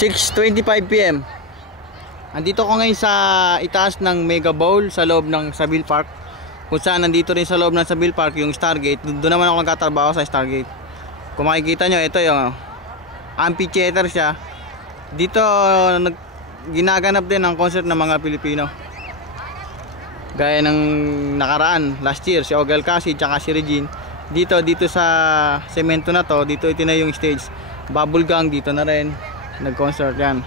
6:25 PM. Andito ko ngayon sa itaas ng Mega Bowl sa loob ng Saville Park. Kung saan nandito rin sa loob ng Saville Park yung Stargate. Doon naman ako nagtatrabaho sa Stargate. Kung makikita nyo, ito yung amphitheater siya. Dito ginaganap din ang concert ng mga Pilipino. Gaya ng nakaraan, last year, si Ogal Casi tsaka si Regine. Dito sa semento na to, dito ito na yung stage. Bubble Gang dito na rin, nag-concert yan.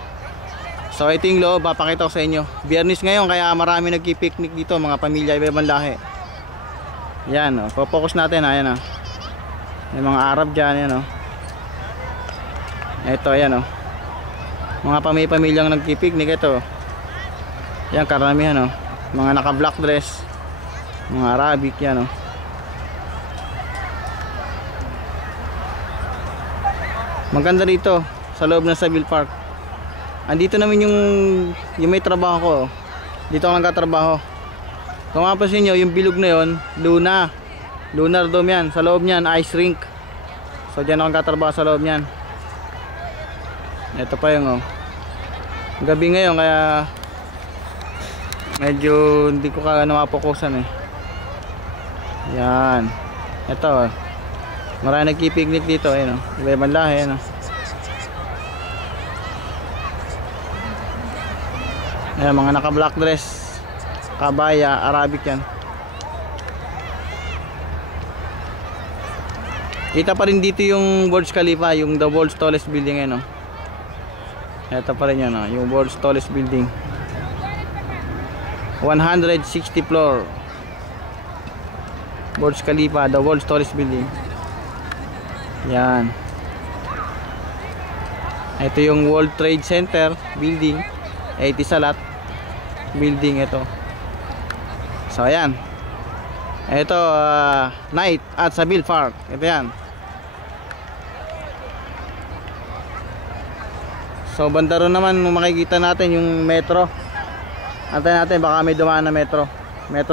So ito yung loob, papakita ko sa inyo. Biyernes ngayon kaya marami nagki-picnic dito, mga pamilya iba-ibang lahi. Yan, oh, focus natin, ayan oh. May mga Arab dyan, yan oh. Ito, ayan oh. Mga pamilyang nagki-picnic ito. Yan, karamihan oh. Mga naka-black dress, mga Arabic yan oh. Maganda dito sa loob ng Saville Park. Andito naman yung may trabaho ko. Dito ako nagtatrabaho. Kung mapapansin nyo, yung bilog na yon, Lunar Dome yan. Sa loob niyan, ice rink. So dyan ako nagtatrabaho sa loob niyan. Ito pa yung gabi ngayon kaya medyo hindi ko mapokusan eh. Yan. Ito marami nagki-picnic dito, ayun oh. Iba-ibang lahi, ayun oh. Ayan, mga naka-black dress, kabaya, Arabic yan. Kita pa rin dito yung Burj Khalifa, yung the world's tallest building, ayun oh. Ito pa rin yun oh, yung world's tallest building. 160 floor. Burj Khalifa, the world's tallest building. Yan. Ito yung World Trade Center building, 80 Salat building ito. So ayan. Ito night at Saville Park. Ito yan. So banda ron naman makikita natin yung metro. Antayin natin baka may dumaan na metro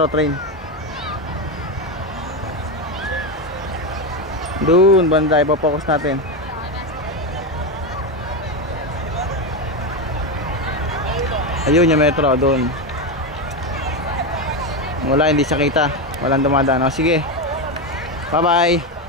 train. Doon banda, ipopokus natin. Ayun yung metro doon. Wala, hindi siya kita. Walang dumadaan. O sige, bye bye.